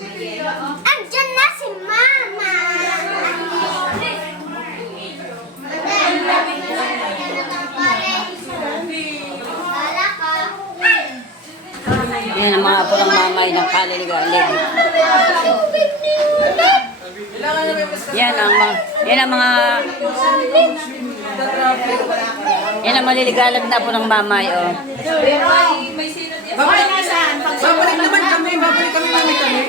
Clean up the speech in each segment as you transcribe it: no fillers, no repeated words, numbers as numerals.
Andiyan na si Mama! Yan ang mga apo ng mamay ng kaliligalig. Yan ang mga maliligalag na apo ng mamay, oh. Babalik naman kami, babalik kami namin kami.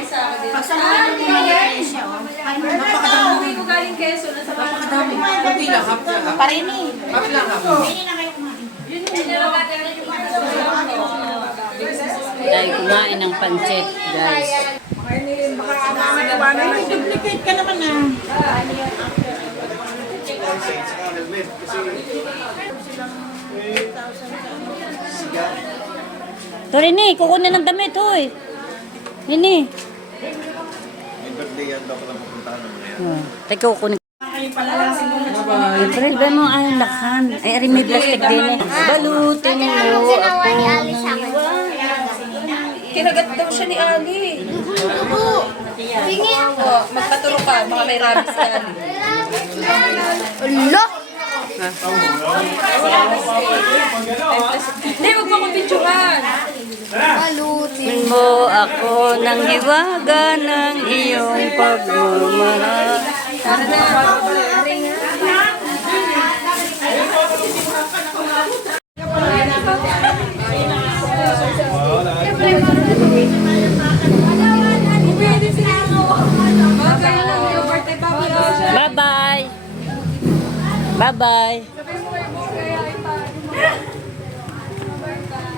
Pagsamahan namin kami siya, oh. Napakadami. Ko galing Quezon na sa Napakadami. Kunti lang, hap lang. Parini. Hap lang, hap. Tayo kumain ng pancit, guys. Duplicate ka naman ah. Ito, Rini, kukunin ng damit, hoy. Rini. May birthday yan daw pala pupuntahan naman yan. Teka, kukunin. April, ba mo ay lakan? Ay, ari may plastic din eh. Balutin mo ako. Kinagat daw siya ni Ali. Oh, magpaturo ka, baka may rabies si Ali. Ulo! Hindi, huwag mo akong picturean. Balutin. Mo ako ng hiwaga ng iyong pagmamahal. Bye-bye. Bye-bye.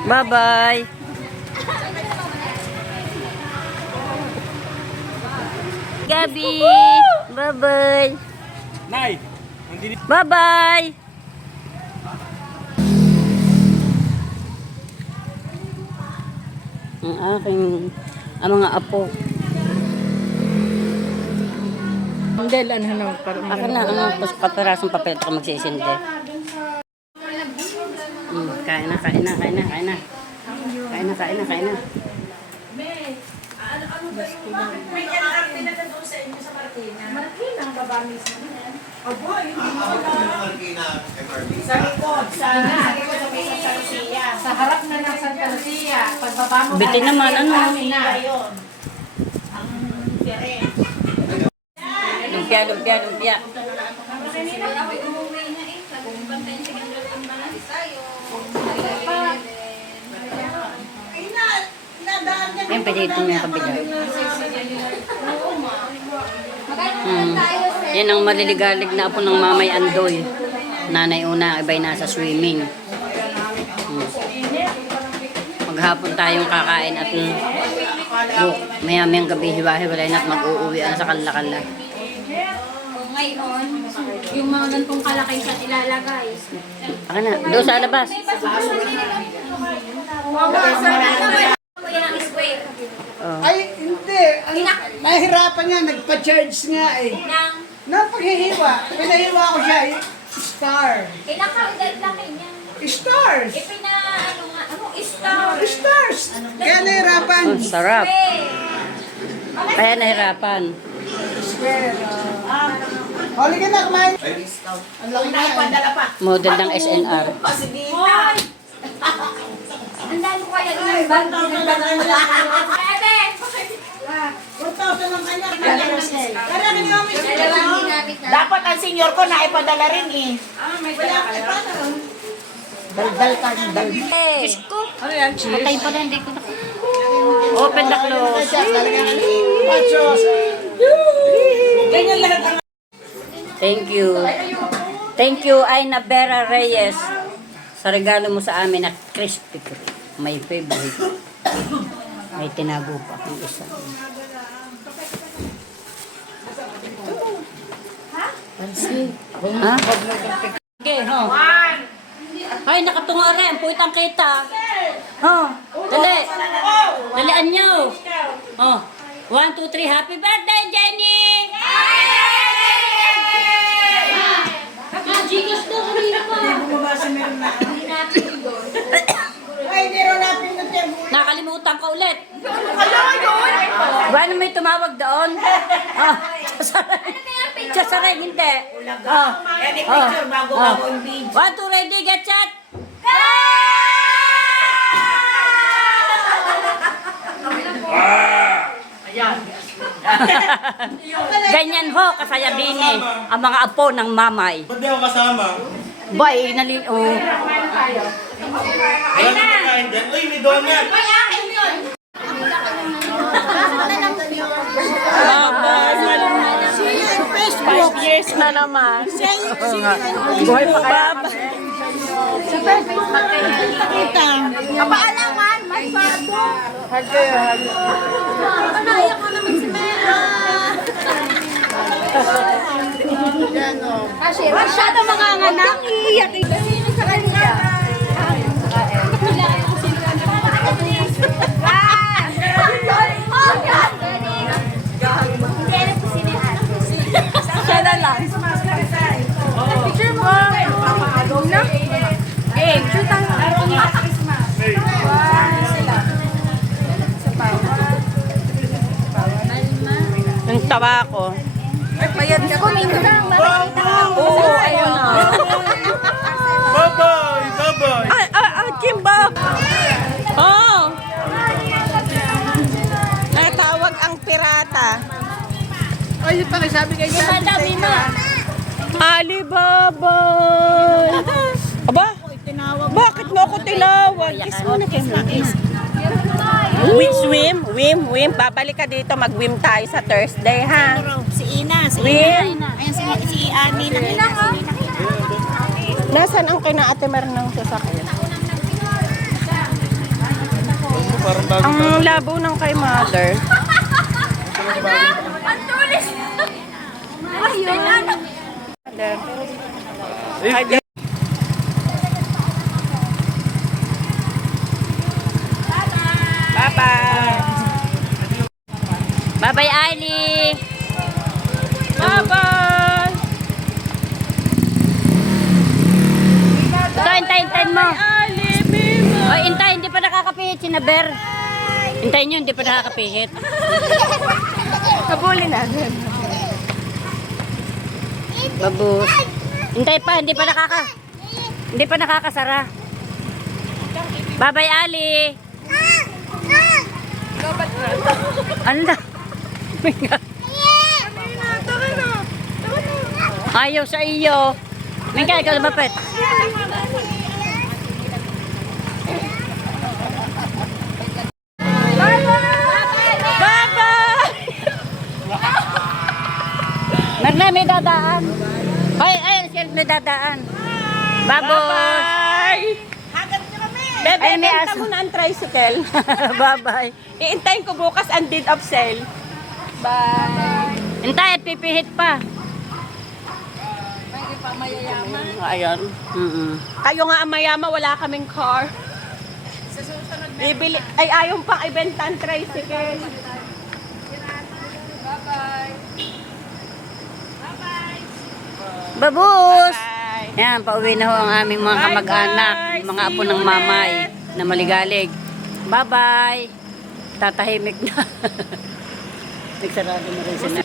Bye-bye. Gabi. Bye-bye. Nay! Bye-bye. Ang mga apo. Hindi, ano, Akin na, paparasong papel ito ka magsisindi. Kain na. Kain na. Sa likod sa Santa Lucia. Sa harap na ng Santa Lucia. Pagbaba mo. Bitin naman, ano? Ayun. Ang fere. Lumpia. Ayun, pwede ito yung kabila. Yan ang maliligalig na apo ng mamay Andoy. Nanay una, iba'y nasa swimming. Maghapon tayong kakain at maya-mayang gabi hiwa-hiwalay na at mag-uuwi na sa kala-kala. Ngayon, yung mga gantong kalaki siya ilalagay. Akin na, doon sa labas. Ay, hindi. Nahirapan nga, nagpa-charge nga eh. Nang paghihiwa, pinahiwa ko siya eh. Star. Laki niya. Stars. Star. Stars. Kaya nahirapan. Oh, sarap. Kaya nahirapan. Huli ka na, kumain. Ang laki na yan. Model ng SNR. Ang dami ko kaya yung bag. 4,000 lang kanya. Dapat ang senior ko na ipadala rin eh. Daldal ka, daldal. Cheese ko. Ano yan, cheese? Patay pa na, hindi ko na. Open the close. Ganyan lahat ang Thank you. Thank you, Aina Vera Reyes. Sa regalo mo sa amin na crispy cream. My favorite. May tinago pa akong isa. Ha? Okay, ho. Ay, nakatungo rin. Puwitang kita. Oh, dali. Dalian nyo. Oh, 1, 2, 3. Happy birthday, Jenny! Gcash daw kanina pa. bumabasa meron na. Ay, hindi rin napindot yan. Nakalimutan ka ulit. Ano yun? Paano may tumawag doon? Oh, sasaray, hindi. Oh, Yan yung picture bago yung video. 1, 2, ready, get set! Ganyan ho, kasaya bini ang mga apo ng mamay. Ba't di ako kasama? Boy, Wala na pagkain dyan. Uy, may donut! Five years na naman. Buhay pa kaya. Kapaalaman, mas bago. Panaya ko naman si Mera. Kasi masyado mga anak. Iiyak. Sino sa kanila? Siya na lang. Picture mo. Eh, picture tayo. Ang tawa ko. Bayad ka pa. Oo, ayun na. Bye-bye! Bye-bye! Kimbap! Oh! Ay, tawag ang pirata. Ay, yun pala sabi kayo. Alibaba! Aba? Bakit mo ako tinawag? Kiss mo na, kiss na, kiss. Wim. Babalik ka dito, mag-wim tayo sa Thursday, ha? Si Ina, si Wim! Ayan si Ani na Nasaan ang kina Ate Mer ng sasakyan? Parang bago Ang labo ng kay Mother. Ang tulis. Ayun. Mother. Bye-bye! Bye-bye, Ali. Bye-bye! Ito, hintayin mo. Ali, Mima! O, hintayin, hindi pa nakakapihit si Naber. Hintayin nyo, hindi pa nakakapihit. Habulin natin. Babus. Hintay pa, hindi pa nakakasara. Bye-bye, Ali. Ano na? Ayaw sa iyo. Mingka, ikaw lumapit. Bye-bye! Marna, may dadaan. Hoy, ayun, siya may dadaan. Babos. Bye-bye! Bebe, Ay, may benta aso. mo na ang tricycle. Bye-bye. Iintayin ko bukas ang deed of sale. Bye! Hintay, at pipihit pa. Ayan. Kayo nga ang mayama, wala kaming car. Bibili, ay ayaw pang ibenta ang tricycle. Babos. Bye! Yan, pauwi na ho ang aming mga Bye-bye. kamag-anak, mga apo See you ng mamay ulit. na maligalig. Bye-bye. Tatahimik na. Nagsarado na rin si